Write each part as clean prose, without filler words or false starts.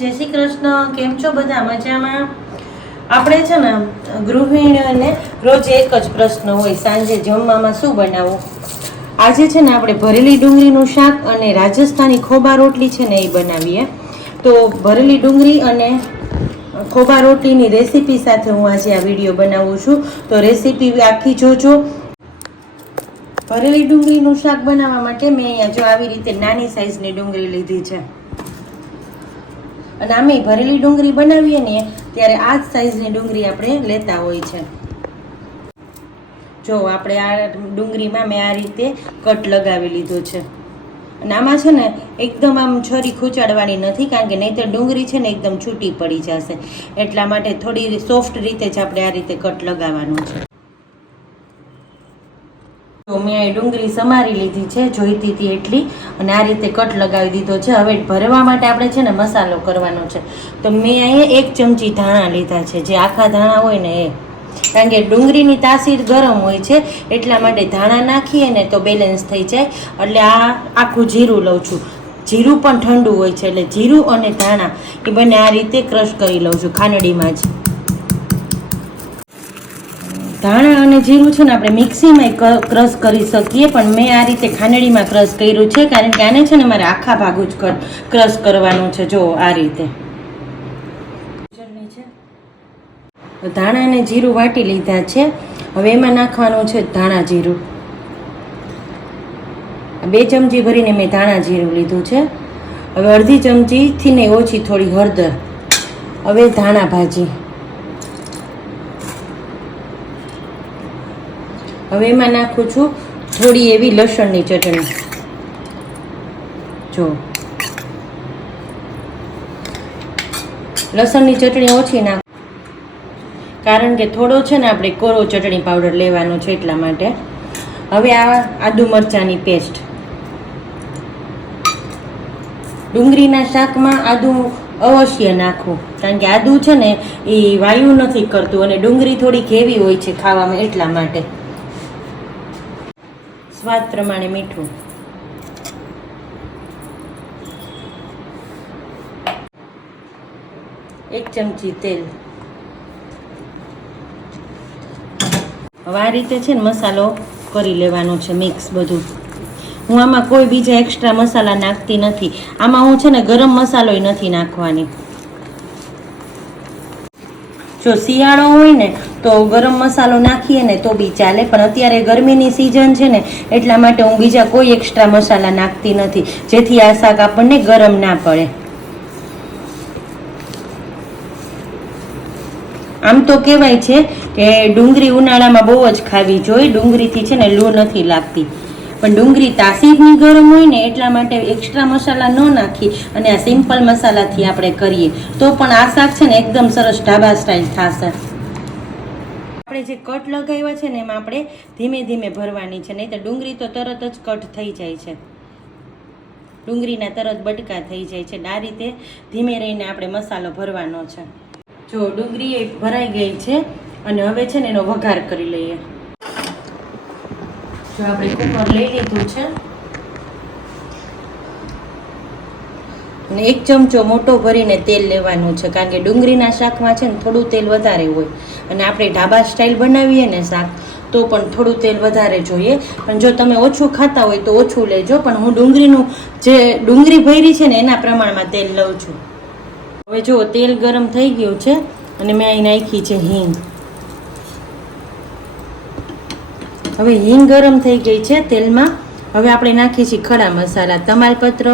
જય શ્રી કૃષ્ણ. કેમ છો બધા? મજામાં? આપણે છે ને ગૃહિણીઓને રોજ એક જ પ્રશ્ન હોય, સાંજે જમવામાં શું બનાવવું. આજે છે ને આપણે ભરેલી ડુંગળીનું શાક અને રાજસ્થાની ખોબા રોટલી છે ને એ બનાવીએ. તો ભરેલી ડુંગળી અને ખોબા રોટલીની રેસીપી સાથે હું આજે આ વિડીયો બનાવું છું. તો રેસીપી આખી જોજો. ભરેલી ડુંગળીનું શાક બનાવવા માટે મેં અહીંયા જો આવી રીતે નાની સાઈઝની ડુંગળી લીધી છે. અને આમે ભરેલી ડુંગળી બનાવીએ ને ત્યારે આ જ સાઈઝની ડુંગળી આપણે લેતા હોય છે. જો આપણે આ ડુંગળીમાં મેં આ રીતે કટ લગાવી લીધો છે. અને આમાં છે ને એકદમ આમ છરી ખૂંચાડવાની નથી, કારણ કે નહીંતર ડુંગળી છે ને એકદમ છૂટી પડી જશે. એટલા માટે થોડી સોફ્ટ રીતે જ આપણે આ રીતે કટ લગાવવાનું છે. તો મેં આ ડુંગળી સમારી લીધી છે, જોઈતી હતી એટલી, અને આ રીતે કટ લગાવી દીધો છે. હવે ભરવા માટે આપણે છે ને મસાલો કરવાનો છે. તો મેં અહીંયા 1 ચમચી ધાણા લીધા છે, જે આખા ધાણા હોય ને એ, કારણ કે ડુંગળીની તાસીર ગરમ હોય છે એટલા માટે ધાણા નાખીએ ને તો બેલેન્સ થઈ જાય. એટલે આ આખું જીરું લઉં છું. જીરું પણ ઠંડુ હોય છે, એટલે જીરું અને ધાણા એ બંને આ રીતે ક્રશ કરી લઉં છું ખાંડડીમાં જ. ધાણા અને જીરું છે ને આપણે મિક્સીમાં ક્રશ કરી શકીએ, પણ મેં આ રીતે ખાંડડીમાં ક્રશ કર્યું છે, કારણ કે આને છે ને મારે આખા ભાગું જ ક્રશ કરવાનું છે. જો આ રીતે ધાણા અને જીરું વાટી લીધા છે. હવે એમાં નાખવાનું છે ધાણા જીરું. 2 ચમચી ભરીને મેં ધાણા જીરું લીધું છે. હવે અડધી ચમચીથી ને ઓછી થોડી હળદર. હવે ધાણા ભાજી. હવે એમાં નાખું છું થોડી એવી લસણની ચટણી. જો લસણની ચટણી ઓછી નાખ, કારણ કે થોડો છે ને આપણે કોરો ચટણી પાવડર લેવાનો છે એટલા માટે. હવે આ આદુ મરચાંની પેસ્ટ. ડુંગળીના શાકમાં આદુ અવશ્ય નાખવું, કારણ કે આદુ છે ને એ વાયુ નથી કરતું, અને ડુંગળી થોડી ઘેવી હોય છે ખાવામાં એટલા માટે. સ્વાદ પ્રમાણે મીઠું. એક ચમચી તેલ. હવે આ રીતે છે ને મસાલો કરી લેવાનો છે મિક્સ બધું. હું આમાં કોઈ બીજા એક્સ્ટ્રા મસાલા નાખતી નથી. આમાં હું છે ને ગરમ મસાલો નથી નાખવાની. જો શિયાળો હોય ને તો ગરમ મસાલો નાખીએ ને તો બી ચાલે, પણ અત્યારે ગરમીની સિઝન છે ને એટલા માટે હું બીજા કોઈ એક્સ્ટ્રા મસાલા નાખતી નથી, જેથી આ શાક આપણને ગરમ ના પડે. આમ તો કહેવાય છે કે ડુંગળી ઉનાળામાં બહુ જ ખાવી જોઈએ, ડુંગળીથી છે ને લૂ નથી લાગતી. પણ ડુંગળી તાસીરની ગરમ હોય ને એટલા માટે એક્સ્ટ્રા મસાલા ન નાખી અને આ સિમ્પલ મસાલાથી આપણે કરીએ તો પણ આ શાક છે ને એકદમ સરસ ઢાબા સ્ટાઇલ થશે. આપણે જે કટ લગાવ્યા છે ને એમાં આપણે ધીમે ધીમે ભરવાની છે, નહીં તો ડુંગળી તો તરત જ કટ થઈ જાય છે, ડુંગળીના તરત બટકા થઈ જાય છે. આ રીતે ધીમે રહીને આપણે મસાલો ભરવાનો છે. જો ડુંગળી એ ભરાઈ ગઈ છે, અને હવે છે ને એનો વઘાર કરી લઈએ. જો આપણે કુકર લઈ લીધું છે, અને 1 ચમચો મોટો ભરીને તેલ લેવાનું છે, કારણ કે ડુંગળીના શાકમાં છે ને થોડું તેલ વધારે હોય, અને આપણે ઢાબા સ્ટાઇલ બનાવીએ ને શાક તો પણ થોડું તેલ વધારે જોઈએ. પણ જો તમે ઓછું ખાતા હોય તો ઓછું લેજો, પણ હું ડુંગળી ભરી છે ને એના પ્રમાણમાં તેલ લઉં છું. હવે જો તેલ ગરમ થઈ ગયું છે, અને મેં અહીં નાખી છે હિંગ. હવે હિંગ ગરમ થઈ ગઈ છે તેલમાં. હવે આપણે નાખીએ છીએ ખડા મસાલા, તમાલપત્ર,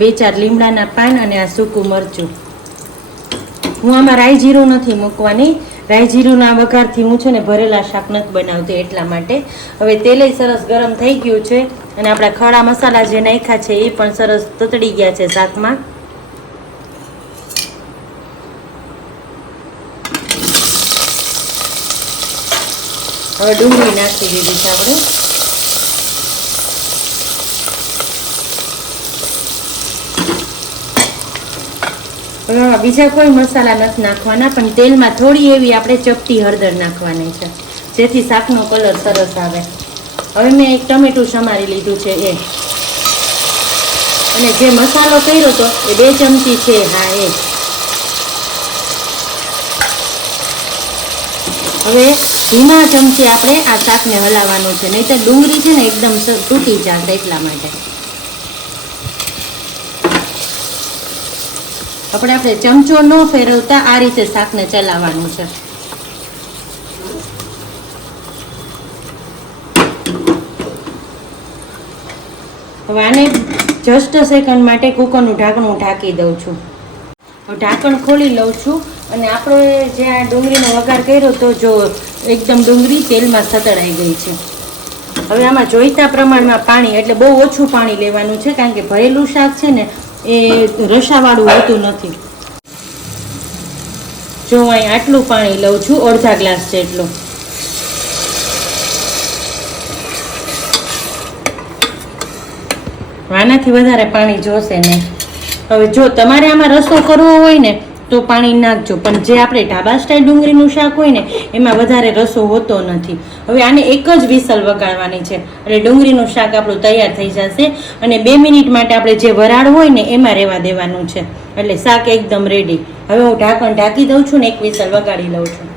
2-4 લીમડાના પાન અને આ સૂકું મરચું. હું આમાં રાઈ જીરું નથી મૂકવાની, રાઈ જીરુંના વઘારથી હું છે ને ભરેલા શાક નથી બનાવતી એટલા માટે. હવે તેલે સરસ ગરમ થઈ ગયું છે, અને આપણા ખડા મસાલા જે નાખ્યા છે એ પણ સરસ તતડી ગયા છે શાકમાં. હવે ડુંગળી નાખી દીધી છે આપણે. હવે બીજા કોઈ મસાલા નથી નાખવાના, પણ તેલમાં થોડી એવી આપણે ચપટી હળદર નાખવાની છે, જેથી શાકનો કલર સરસ આવે. હવે મેં એક ટમેટું સમારી લીધું છે એ, અને જે મસાલો કર્યો હતો એ 2 ચમચી છે, હા એ હવે ધીમા ચમચી આપણે આ શાકને હલાવવાનું છે, નહીં તો ડુંગળી છે ને એકદમ તૂટી જશે, એટલા માટે આપણે ચમચો ન ફેરવતા આ રીતે શાકને ચલાવવાનું છે. હવે આને જસ્ટ સેકન્ડ માટે કુકરનું ઢાંકણું ઢાંકી દઉં છું. ઢાંકણ ખોલી લઉં છું અને આપણે જે આ ડુંગળીનો વઘાર કર્યો તો જો એકદમ ડુંગળી તેલમાં સતળાઈ ગઈ છે. હવે આમાં જોઈતા પ્રમાણમાં પાણી, એટલે બહુ ઓછું પાણી લેવાનું છે, કારણ કે ભરેલું શાક છે ને એ રસાવાળું હોતું નથી. જો અહીં આટલું પાણી લઉં છું, અડધા ગ્લાસ જેટલું. આનાથી વધારે પાણી જોશે નહીં. હવે જો તમારે આમાં રસો કરવો હોય ને તો પાણી નાખજો, પણ જે આપણે ઢાબા સ્ટાઇલ ડુંગળીનું શાક હોય ને એમાં વધારે રસો હોતો નથી. હવે આને એક જ વિસલ વગાડવાની છે એટલે ડુંગળીનું શાક આપણું તૈયાર થઈ જશે. અને 2 મિનિટ માટે આપણે જે વરાળ હોય ને એમાં રહેવા દેવાનું છે, એટલે શાક એકદમ રેડી. હવે હું ઢાંકણ ઢાંકી દઉં છું ને એક વિસલ વગાડી લઉં છું.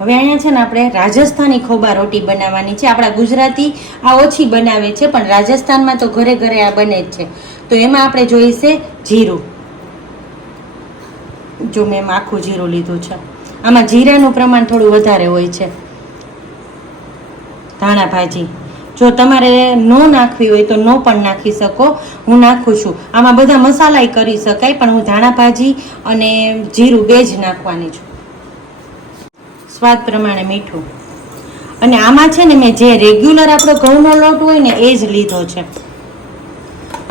હવે અહીંયા છે ને આપણે રાજસ્થાની ખોબા રોટી બનાવવાની છે. આપણા ગુજરાતી આ ઓછી બનાવે છે, પણ રાજસ્થાનમાં તો ઘરે ઘરે આ બને જ છે. તો એમાં આપણે જોઈશે જીરું. જો મેં આખું જીરું લીધું છે. આમાં જીરાનું પ્રમાણ થોડું વધારે હોય છે. ધાણા ભાજી જો તમારે ન નાખવી હોય તો ન પણ નાખી શકો, હું નાખું છું. આમાં બધા મસાલા કરી શકાય, પણ હું ધાણા ભાજી અને જીરું 2 જ નાખવાની છું. સ્વાદ પ્રમાણે મીઠું. અને આમાં છે ને મેં જે રેગ્યુલર આપણો ઘઉંનો લોટ હોય ને એ જ લીધો છે.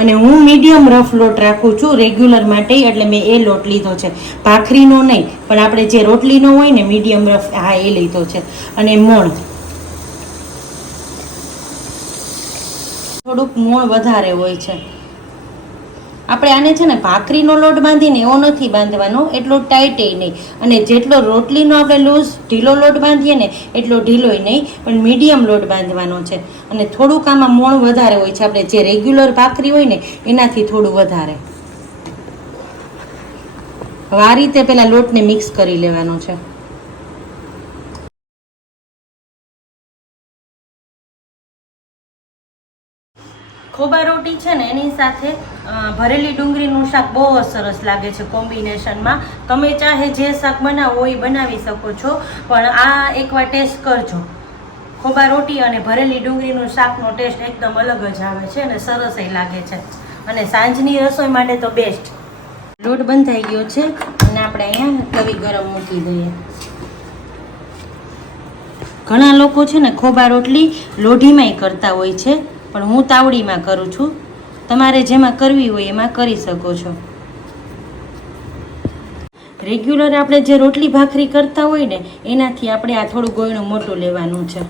અને હું મીડિયમ રફ લોટ રાખું છું રેગ્યુલર માટે, એટલે મેં એ લોટ લીધો છે. ભાખરીનો નહીં, પણ આપણે જે રોટલીનો હોય ને મીડિયમ રફ, હા એ લીધો છે. અને મોણ, થોડુંક મોણ વધારે હોય છે. આપણે આને છે ને ભાખરીનો લોટ બાંધીને એવો નથી બાંધવાનો, એટલો ટાઈટ નહીં. અને જેટલો રોટલીનો આપણે લૂઝ ઢીલો લોટ બાંધીએ ને એટલો ઢીલોય નહીં, પણ મીડિયમ લોટ બાંધવાનો છે. અને થોડુંક આમાં મોણ વધારે હોય છે, આપણે જે રેગ્યુલર ભાખરી હોય ને એનાથી થોડું વધારે. હવે આ રીતે પહેલાં લોટને મિક્સ કરી લેવાનો છે. ખોબા રોટી છે ને એની સાથે ભરેલી ડુંગળીનું શાક બહુ જ સરસ લાગે છે કોમ્બિનેશનમાં. તમે ચાહે જે શાક બનાવો એ બનાવી શકો છો, પણ આ એકવાર ટેસ્ટ કરજો. ખોબા રોટી અને ભરેલી ડુંગળીનું શાકનો ટેસ્ટ એકદમ અલગ જ આવે છે અને સરસ લાગે છે. અને સાંજની રસોઈ માટે તો બેસ્ટ. લોટ બંધાઈ ગયો છે અને આપણે અહીંયા તવી ગરમ મૂકી દઈએ. ઘણા લોકો છે ને ખોબા રોટલી લોઢીમાંય કરતા હોય છે, પણ હું તાવડીમાં કરું છું. તમારે જેમાં કરવી હોય એમાં કરી શકો છો. રેગ્યુલર આપણે જે રોટલી ભાખરી કરતા હોય ને એનાથી આપણે આ થોડું ગોયણું મોટું લેવાનું છે.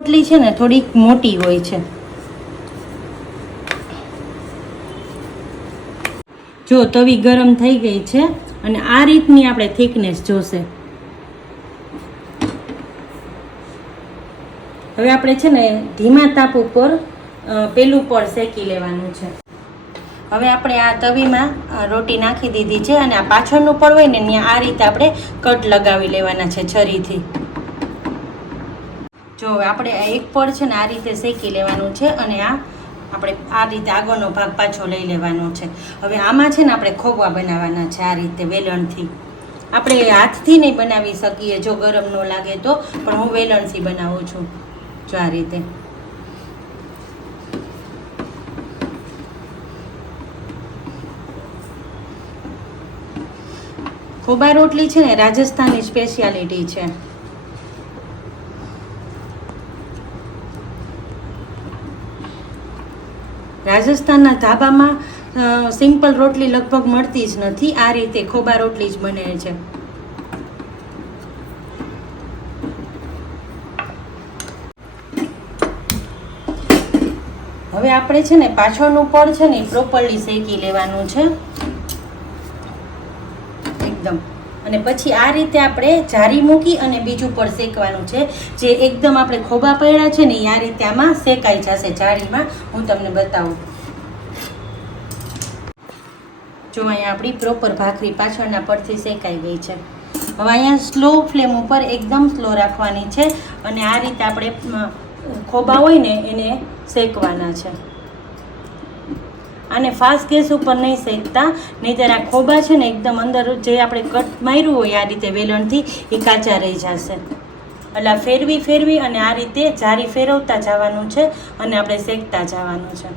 રોટલી છે ને થોડીક મોટી હોય છે. જો તવી ગરમ થઈ ગઈ છે અને આ રીતની આપણે થિકનેસ જોશે. હવે આપણે છે ને ધીમા તાપ ઉપર પેલું પડ શેકી લેવાનું છે. હવે આપણે આ તવીમાં રોટી નાખી દીધી છે અને આ પાછળનું પડ હોય ને ત્યાં આ રીતે આપણે કટ લગાવી લેવાના છે છરીથી. જો હવે આપણે આ એક પડ છે ને આ રીતે શેકી લેવાનું છે અને આ આપણે આ રીતે આગળનો ભાગ પાછો લઈ લેવાનો છે. હવે આમાં છે ને આપણે ખોબા બનાવવાના છે આ રીતે વેલણથી. આપણે હાથથી નહીં બનાવી શકીએ જો ગરમ ન લાગે તો, પણ હું વેલણથી બનાવું છું. જો આ રીતે ખોબા રોટલી છે ને રાજસ્થાનની સ્પેશિયાલિટી છે. રાજસ્થાનના ધાબામાં સિમ્પલ રોટલી લગભગ મળતી જ નથી. આ રીતે ખોબા રોટલી જ બને છે. હવે આપણે છે ને પાછળનું પડ છે ને પ્રોપરલી શેકી લેવાનું છે એકદમ. અને પછી આ રીતે આપણે જારી મૂકી અને બીજું પડ શેકવાનું છે. જે એકદમ આપણે ખોબા પડ્યા છે ને આ રીતે આમાં શેકાઈ જશે જાળીમાં. હું તમને બતાવું. જો અહીંયા આપણી પ્રોપર ભાખરી પાછળના પરથી શેકાઈ ગઈ છે. હવે અહીંયા સ્લો ફ્લેમ ઉપર એકદમ સ્લો રાખવાની છે અને આ રીતે આપણે ખોબા હોય ને એને શેકવાના છે. આને ફાસ્ટ ગેસ ઉપર નહીં શેકતા, નહીંતર આ ખોબા છે ને એકદમ અંદર જે આપણે કટ માર્યું હોય આ રીતે વેલણથી એ કાચા રહી જશે. એટલે ફેરવી અને આ રીતે જારી ફેરવતા જવાનું છે અને આપણે શેકતા જવાનું છે.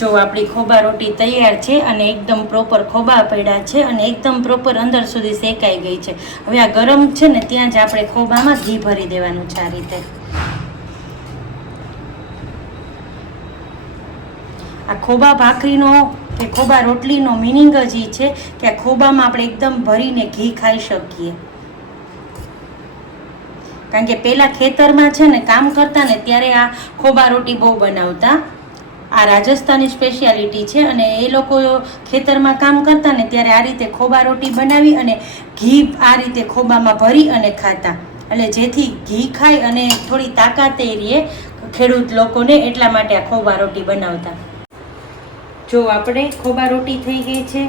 જો આપણી ખોબા રોટી તૈયાર છે અને એકદમ પ્રોપર ખોબા પડ્યા છે અને એકદમ પ્રોપર અંદર સુધી શેકાઈ ગઈ છે. હવે આ ગરમ છે ને ત્યાં જ આપણે ખોબામાં ઘી ભરી દેવાનું છે. આ રીતે આ ખોબા ભાખરીનો કે ખોબા રોટલીનો મિનિંગ જ એ છે કે આ ખોબામાં આપણે એકદમ ભરીને ઘી ખાઈ શકીએ. કારણ કે પહેલાં ખેતરમાં છે ને કામ કરતા ને ત્યારે આ ખોબા રોટી બહુ બનાવતા. આ રાજસ્થાની સ્પેશિયાલિટી છે અને એ લોકો ખેતરમાં કામ કરતા ને ત્યારે આ રીતે ખોબા રોટી બનાવી અને ઘી આ રીતે ખોબામાં ભરી અને ખાતા. એટલે જેથી ઘી ખાય અને થોડી તાકાતે રહે ખેડૂત લોકોને, એટલા માટે આ ખોબા રોટી બનાવતા. જો આપણે ખોબા રોટી થઈ ગઈ છે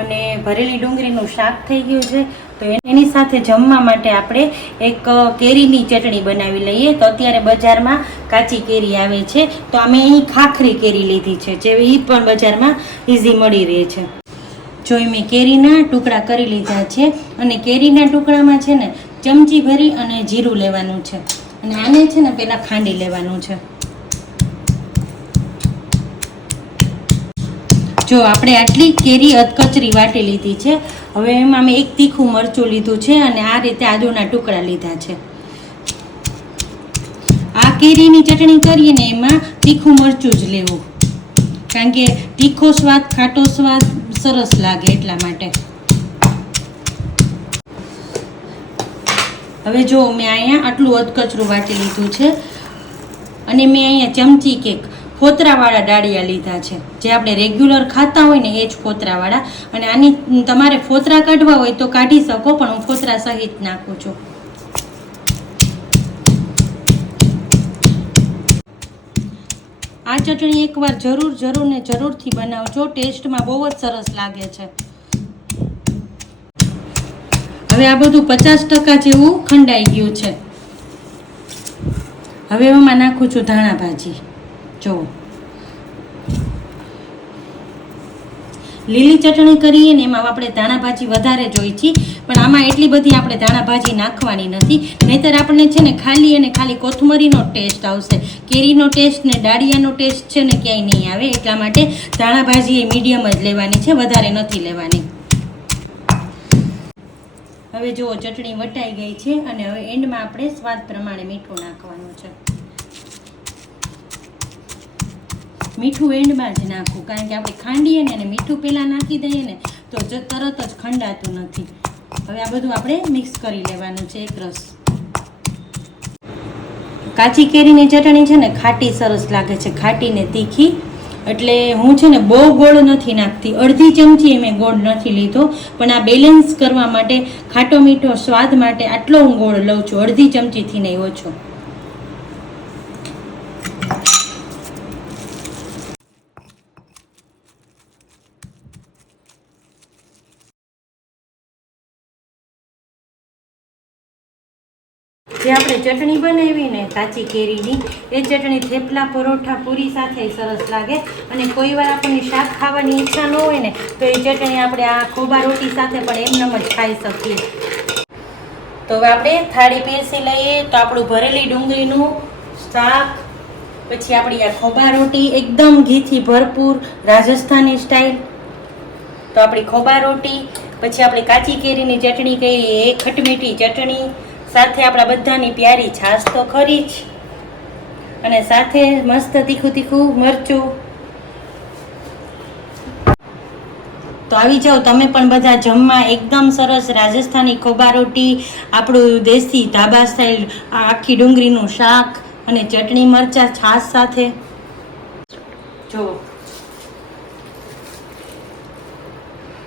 અને ભરેલી ડુંગળીનું શાક થઈ ગયું છે. તો એની સાથે જમવા માટે આપણે એક કેરીની ચટણી બનાવી લઈએ. તો અત્યારે બજારમાં કાચી કેરી આવે છે, તો અમે અહીં ખાખરી કેરી લીધી છે, જે એ પણ બજારમાં ઇઝી મળી રહે છે. જો મેં કેરીના ટુકડા કરી લીધા છે અને કેરીના ટુકડામાં છે ને ચમચી ભરી અને જીરું લેવાનું છે અને આને છે ને પહેલાં ખાંડી લેવાનું છે. જો આપણે આટલી કેરી અધકચરી વાટી લીધી છે. હવે એમાં મેં એક તીખું મરચું લીધું છે અને આ રીતે આદુના ટુકડા લીધા છે. આ કેરીની ચટણી કરીએ ને એમાં તીખું મરચું જ લેવું, કારણ કે તીખો સ્વાદ ખાટો સ્વાદ સરસ લાગે એટલા માટે. હવે જો મેં અહીંયા આટલું અધકચરું વાટી લીધું છે અને મેં અહીંયા ચમચી કેક ફોતરાવાળા ડાળિયા લીધા છે, જે આપણે રેગ્યુલર ખાતા હોય ને એ જ ફોતરાવાળા. અને આની તમારે ફોતરા કાઢવા હોય તો કાઢી શકો, પણ હું ફોતરા સહિત નાખું છું. આ ચટણી એકવાર જરૂર ને જરૂરથી બનાવજો, ટેસ્ટમાં બહુ જ સરસ લાગે છે. હવે આ બધું 50% જેવું ખંડાઈ ગયું છે. હવે એમાં નાખું છું ધાણા ભાજી. જો લીલી ચટણી કરીએ ને એમાં આપણે ધાણા ભાજી વધારે જોઈ છીએ, પણ આમાં એટલી બધી આપણે ધાણા ભાજી નાખવાની નથી, નહીંતર આપણને છે ને ખાલી અને ખાલી કોથમરીનો ટેસ્ટ આવશે. કેરીનો ટેસ્ટ ને ડાળિયાનો ટેસ્ટ છે ને ક્યાંય નહીં આવે. એટલા માટે ધાણા ભાજી એ મીડિયમ જ લેવાની છે, વધારે નથી લેવાની. હવે જુઓ ચટણી વટાઈ ગઈ છે અને હવે એન્ડમાં આપણે સ્વાદ પ્રમાણે મીઠું નાખવાનું છે. મીઠું એન્ડમાં જ નાખવું, કારણ કે આપણે ખાંડીએ ને અને મીઠું પહેલાં નાખી દઈએ ને તો તરત જ ખંડાતું નથી. હવે આ બધું આપણે મિક્સ કરી લેવાનું છે એકરસ. કાચી કેરીની ચટણી છે ને ખાટી સરસ લાગે છે, ખાટી ને તીખી. એટલે હું છે ને બહુ ગોળ નથી નાખતી, અડધી ચમચી મેં ગોળ નથી લીધો, પણ આ બેલેન્સ કરવા માટે, ખાટો મીઠો સ્વાદ માટે આટલો હું ગોળ લઉં છું, અડધી ચમચીથી નહીં ઓછો. જે આપણે ચટણી બનાવી ને કાચી કેરીની, એ ચટણી થેપલા, પરોઠા, પૂરી સાથે સરસ લાગે. અને કોઈ વાર આપણને શાક ખાવાની ઈચ્છા ન હોય ને તો એ ચટણી આપણે આ ખોબા રોટી સાથે પણ એમનેમ જ ખાઈ શકીએ. તો હવે આપણે થાળી પીરસી લઈએ. તો આપણું ભરેલી ડુંગળીનું શાક, પછી આપણી આ ખોબા રોટી એકદમ ઘીથી ભરપૂર રાજસ્થાની સ્ટાઇલ. તો આપણી ખોબા રોટી, પછી આપણી કાચી કેરીની ચટણી કરી, એ ખટમીઠી ચટણી, સાથે આપણા બધાની પ્યારી છાશ તો ખરી જ, અને સાથે મસ્ત તીખું મરચું. તો આવી જાઓ તમે પણ બધા જમવા. એકદમ સરસ રાજસ્થાની ખોબા રોટી, આપણું દેશી ધાબા સ્ટાઇલ આખી ડુંગળીનું શાક અને ચટણી મરચાં છાશ સાથે.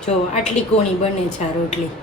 જો આટલી કોણી બને છે આ રોટલી.